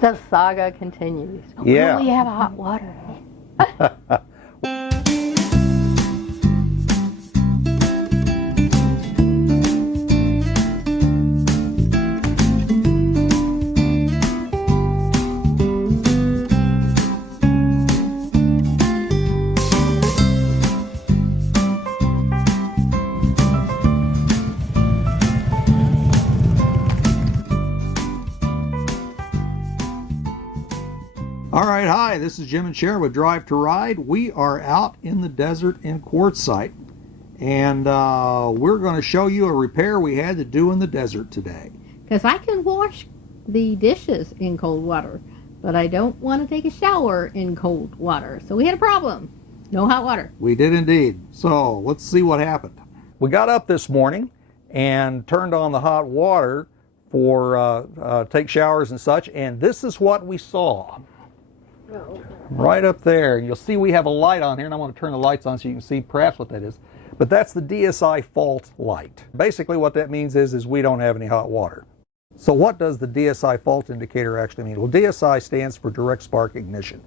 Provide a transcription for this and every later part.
The saga continues. Yeah. Will we have hot water? All right, hi, this is Jim and Cher with Drive to Ride. We are out in the desert in Quartzsite, and we're going to show you a repair we had to do in the desert today. Because I can wash the dishes in cold water, but I don't want to take a shower in cold water. So we had a problem. No hot water. We did indeed. So let's see what happened. We got up this morning and turned on the hot water for take showers and such, and this is what we saw. Oh. Right up there. You'll see we have a light on here, and I want to turn the lights on so you can see perhaps what that is. But that's the DSI Fault Light. Basically what that means is we don't have any hot water. So what does the DSI fault indicator actually mean? Well, DSI stands for direct spark ignition.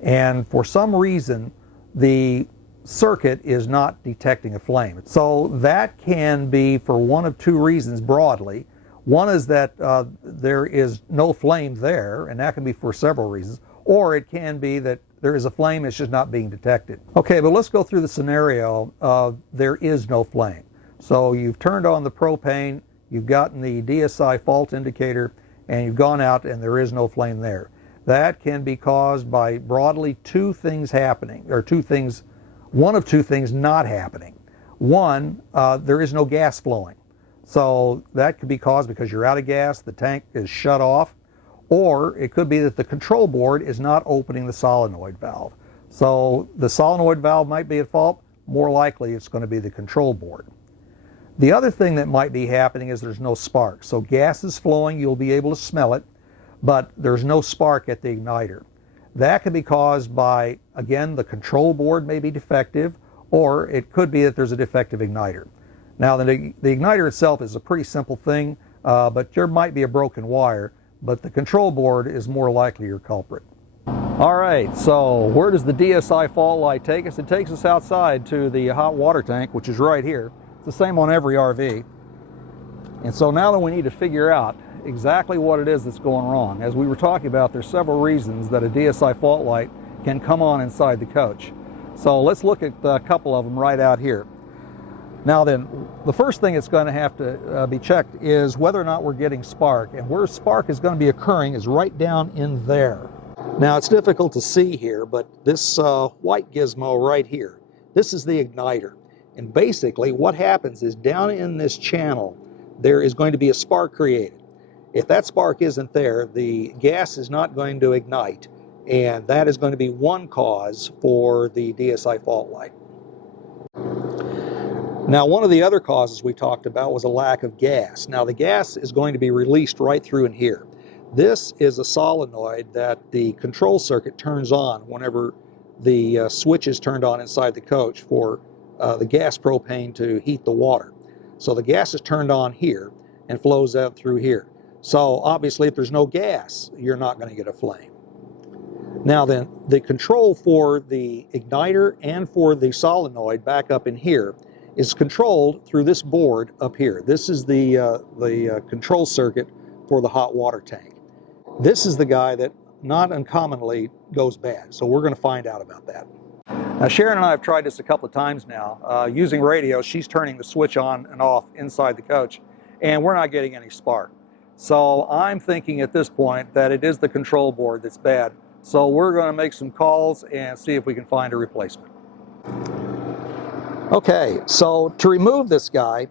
And for some reason, the circuit is not detecting a flame. So that can be for one of two reasons broadly. One is that there is no flame there, and that can be for several reasons. Or it can be that there is a flame, it's just not being detected. Okay, but let's go through the scenario. There is no flame. So you've turned on the propane, you've gotten the DSI fault indicator, and you've gone out and there is no flame there. That can be caused by broadly two things happening, or one of two things not happening. One, there is no gas flowing. So that could be caused because you're out of gas, the tank is shut off. Or it could be that the control board is not opening the solenoid valve. So the solenoid valve might be at fault. More likely it's going to be the control board. The other thing that might be happening is there's no spark. So gas is flowing, you'll be able to smell it, but there's no spark at the igniter. That could be caused by, again, the control board may be defective, or it could be that there's a defective igniter. Now the igniter itself is a pretty simple thing, but there might be a broken wire. But the control board is more likely your culprit. All right, so where does the DSI fault light take us? It takes us outside to the hot water tank, which is right here. It's the same on every RV. And so now that we need to figure out exactly what it is that's going wrong. As we were talking about, there's several reasons that a DSI fault light can come on inside the coach. So let's look at a couple of them right out here. Now then, the first thing that's going to have to be checked is whether or not we're getting spark. And where spark is going to be occurring is right down in there. Now it's difficult to see here, but this white gizmo right here, this is the igniter. And basically what happens is down in this channel, there is going to be a spark created. If that spark isn't there, the gas is not going to ignite. And that is going to be one cause for the DSI fault light. Now, one of the other causes we talked about was a lack of gas. Now, the gas is going to be released right through in here. This is a solenoid that the control circuit turns on whenever the switch is turned on inside the coach for the gas propane to heat the water. So the gas is turned on here and flows out through here. So obviously, if there's no gas, you're not going to get a flame. Now then, the control for the igniter and for the solenoid back up in here is controlled through this board up here. This is the control circuit for the hot water tank. This is the guy that not uncommonly goes bad, so we're going to find out about that. Now Sharon and I have tried this a couple of times now. Using radio, she's turning the switch on and off inside the coach, and we're not getting any spark. So I'm thinking at this point that it is the control board that's bad. So we're going to make some calls and see if we can find a replacement. Okay, so to remove this guy,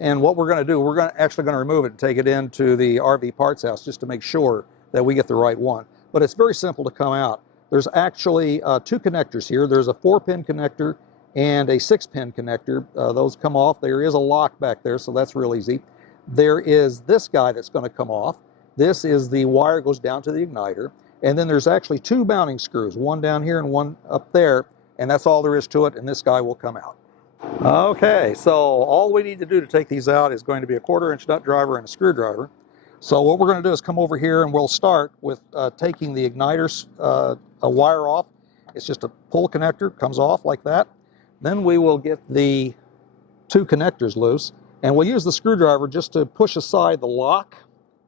and what we're going to do, we're actually going to remove it and take it into the RV parts house just to make sure that we get the right one. But it's very simple to come out. There's actually two connectors here. There's a 4-pin connector and a 6-pin connector. Those come off. There is a lock back there, so that's real easy. There is this guy that's going to come off. This is the wire goes down to the igniter. And then there's actually two mounting screws, one down here and one up there, and that's all there is to it, and this guy will come out. Okay, so all we need to do to take these out is going to be a 1/4-inch nut driver and a screwdriver. So what we're going to do is come over here and we'll start with taking the igniter's a wire off. It's just a pull connector, comes off like that. Then we will get the two connectors loose, and we'll use the screwdriver just to push aside the lock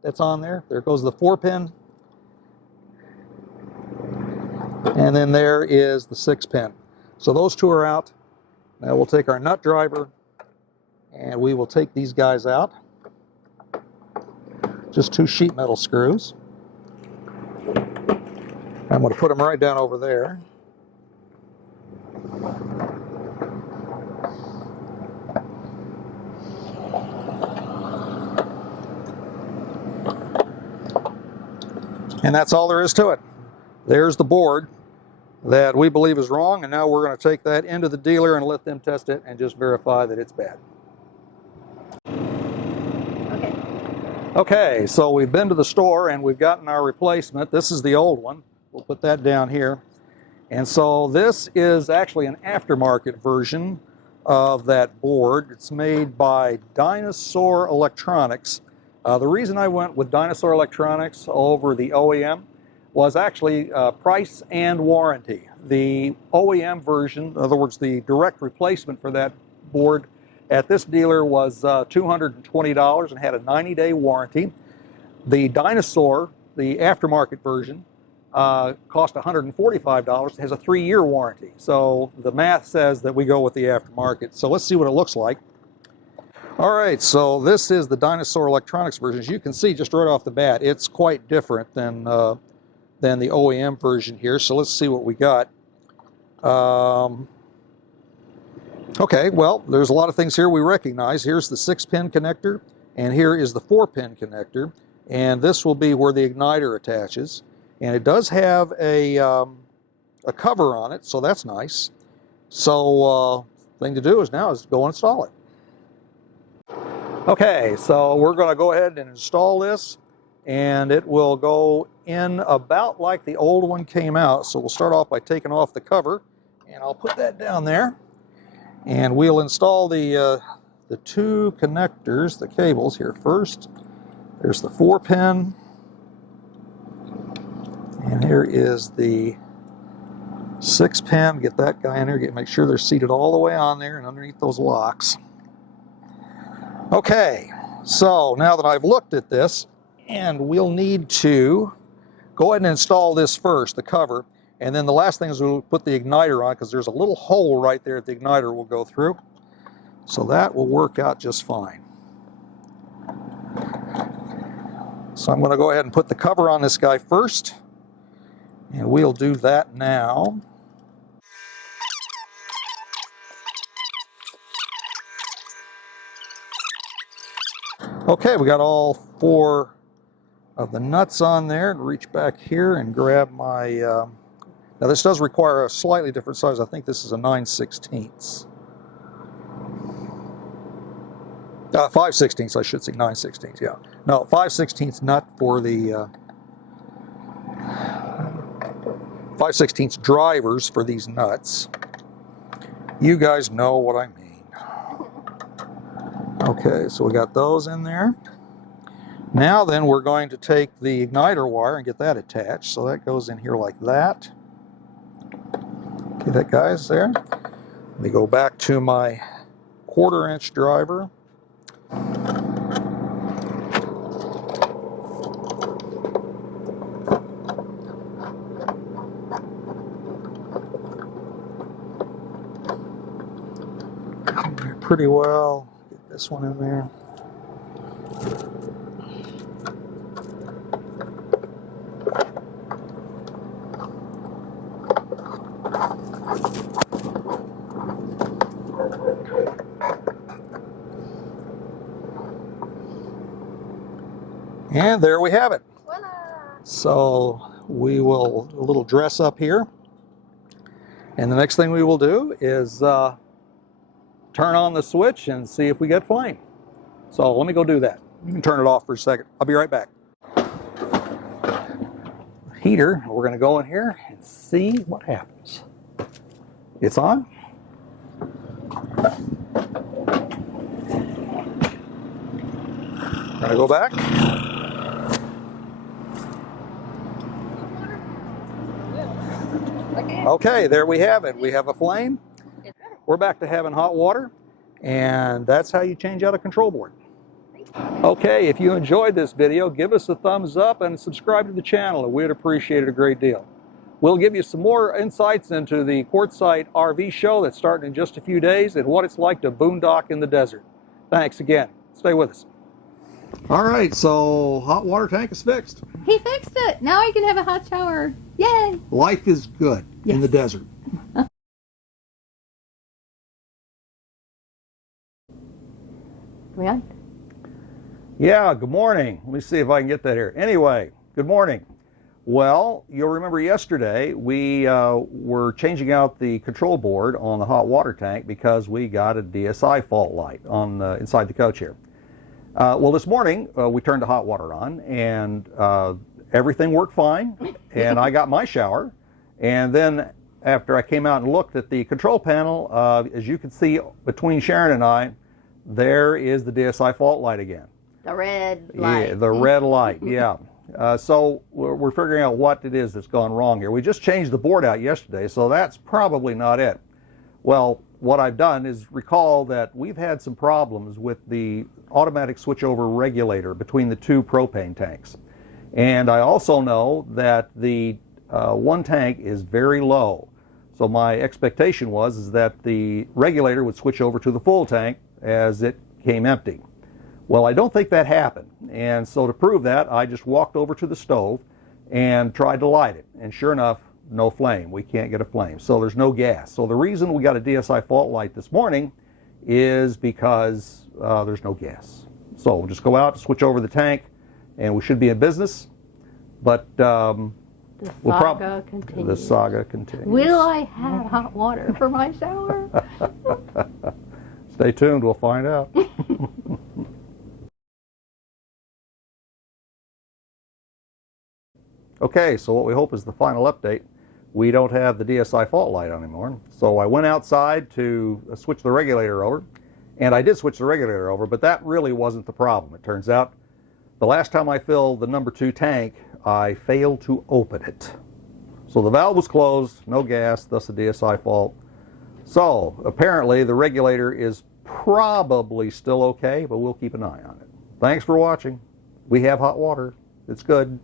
that's on there. There goes the 4-pin. And then there is the 6-pin. So those two are out. Now we'll take our nut driver and we will take these guys out. Just two sheet metal screws. I'm going to put them right down over there. And that's all there is to it. There's the board that we believe is wrong, and now we're going to take that into the dealer and let them test it and just verify that it's bad. Okay, so we've been to the store and we've gotten our replacement. This is the old one. We'll put that down here. And so this is actually an aftermarket version of that board. It's made by Dinosaur Electronics. The reason I went with Dinosaur Electronics over the OEM was actually price and warranty. The OEM version, in other words, the direct replacement for that board at this dealer was $220 and had a 90-day warranty. The Dinosaur, the aftermarket version, cost $145. It has a 3-year warranty. So the math says that we go with the aftermarket. So let's see what it looks like. All right, so this is the Dinosaur Electronics version. As you can see just right off the bat, it's quite different than the OEM version here. So let's see what we got. Okay, well, there's a lot of things here we recognize. Here's the 6-pin connector, and here is the 4-pin connector, and this will be where the igniter attaches. And it does have a cover on it, so that's nice. So thing to do is now is go install it. Okay, so we're going to go ahead and install this, and it will go in about like the old one came out. So we'll start off by taking off the cover, and I'll put that down there. And we'll install the two connectors, the cables here first. There's the 4-pin, and here is the 6-pin. Get that guy in there, make sure they're seated all the way on there and underneath those locks. Okay, so now that I've looked at this, and we'll need to go ahead and install this first, the cover. And then the last thing is we'll put the igniter on, because there's a little hole right there that the igniter will go through. So that will work out just fine. So I'm going to go ahead and put the cover on this guy first. And we'll do that now. Okay, we got all 4 of the nuts on there. And reach back here and grab my... Now this does require a slightly different size. I think this is a 9/16. 5/16, I should say 9/16, yeah. No, 5/16 nut for the 5/16 drivers for these nuts. You guys know what I mean. Okay, so we got those in there. Now then we're going to take the igniter wire and get that attached. So that goes in here like that. Okay, that guy's there. Let me go back to my 1/4-inch driver. Pretty well. Get this one in there. And there we have it. Voila. So we will do a little dress up here. And the next thing we will do is turn on the switch and see if we get flame. So let me go do that. You can turn it off for a second. I'll be right back. Heater, we're going to go in here and see what happens. It's on. I'm going to go back. Okay, there we have it. We have a flame. We're back to having hot water, and that's how you change out a control board. Okay, if you enjoyed this video, give us a thumbs up and subscribe to the channel. We'd appreciate it a great deal. We'll give you some more insights into the Quartzsite RV show that's starting in just a few days and what it's like to boondock in the desert. Thanks again. Stay with us. All right, so hot water tank is fixed. He fixed it. Now I can have a hot shower. Yay! Life is good in the desert. We on? Yeah, good morning. Let me see if I can get that here. Anyway, good morning. Well, you'll remember yesterday we were changing out the control board on the hot water tank because we got a DSI fault light on inside the coach here. Well, this morning we turned the hot water on and everything worked fine, and I got my shower. And then after I came out and looked at the control panel, as you can see between Sharon and I, there is the DSI fault light again. The red light. Yeah, the red light, yeah. So we're figuring out what it is that's gone wrong here. We just changed the board out yesterday, so that's probably not it. Well, what I've done is recall that we've had some problems with the automatic switchover regulator between the two propane tanks. And I also know that the one tank is very low. So my expectation was that the regulator would switch over to the full tank as it came empty. Well, I don't think that happened, and so to prove that, I just walked over to the stove and tried to light it, and sure enough, no flame. We can't get a flame, so there's no gas. So the reason we got a DSI fault light this morning is because there's no gas. So we'll just go out, switch over the tank, and we should be in business, but The saga continues. The saga continues. Will I have hot water for my shower? Stay tuned, we'll find out. Okay, so what we hope is the final update. We don't have the DSI fault light on anymore. So I went outside to switch the regulator over, and I did switch the regulator over, but that really wasn't the problem. It turns out the last time I filled the number 2 tank, I failed to open it. So the valve was closed, no gas, thus a DSI fault. So apparently the regulator is probably still okay, but we'll keep an eye on it. Thanks for watching. We have hot water. It's good.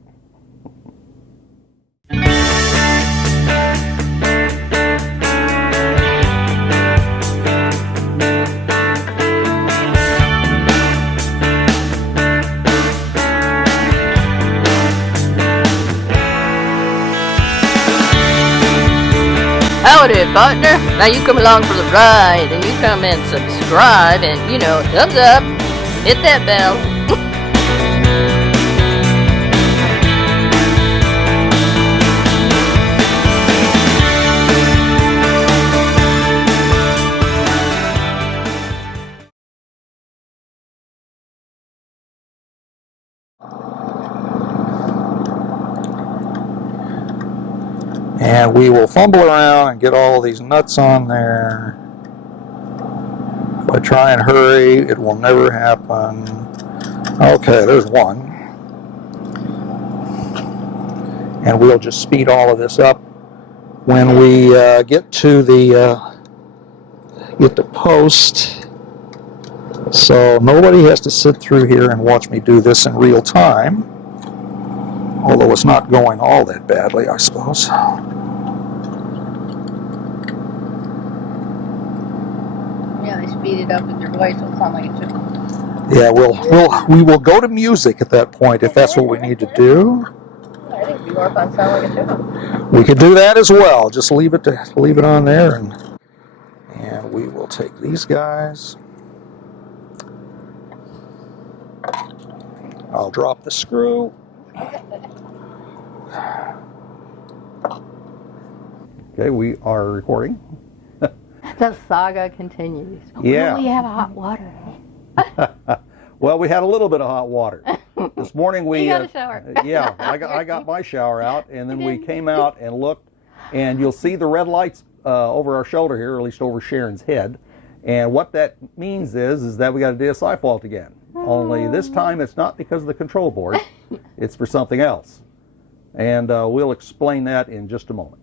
Howdy, partner. Now you come along for the ride, and you come and subscribe, and, you know, thumbs up, hit that bell. And we will fumble around and get all these nuts on there. If I try and hurry, it will never happen. Okay, there's one. And we'll just speed all of this up when we get to the post. So nobody has to sit through here and watch me do this in real time. Although it's not going all that badly, I suppose. Yeah, they speed it up with your voice, so it sounds like it should. Yeah, we will go to music at that point if that's what we need to do. I think it'd be more fun sound like it should. We could do that as well. Just leave it on there, and we will take these guys. I'll drop the screw. Okay, we are recording. The saga continues. Yeah. Will we have hot water? Well, we had a little bit of hot water. This morning we You got a shower. Yeah, I got my shower out, and then we came out and looked, and you'll see the red lights over our shoulder here, or at least over Sharon's head. And what that means is that we got a DSI fault again. Only this time it's not because of the control board. It's for something else. And we'll explain that in just a moment.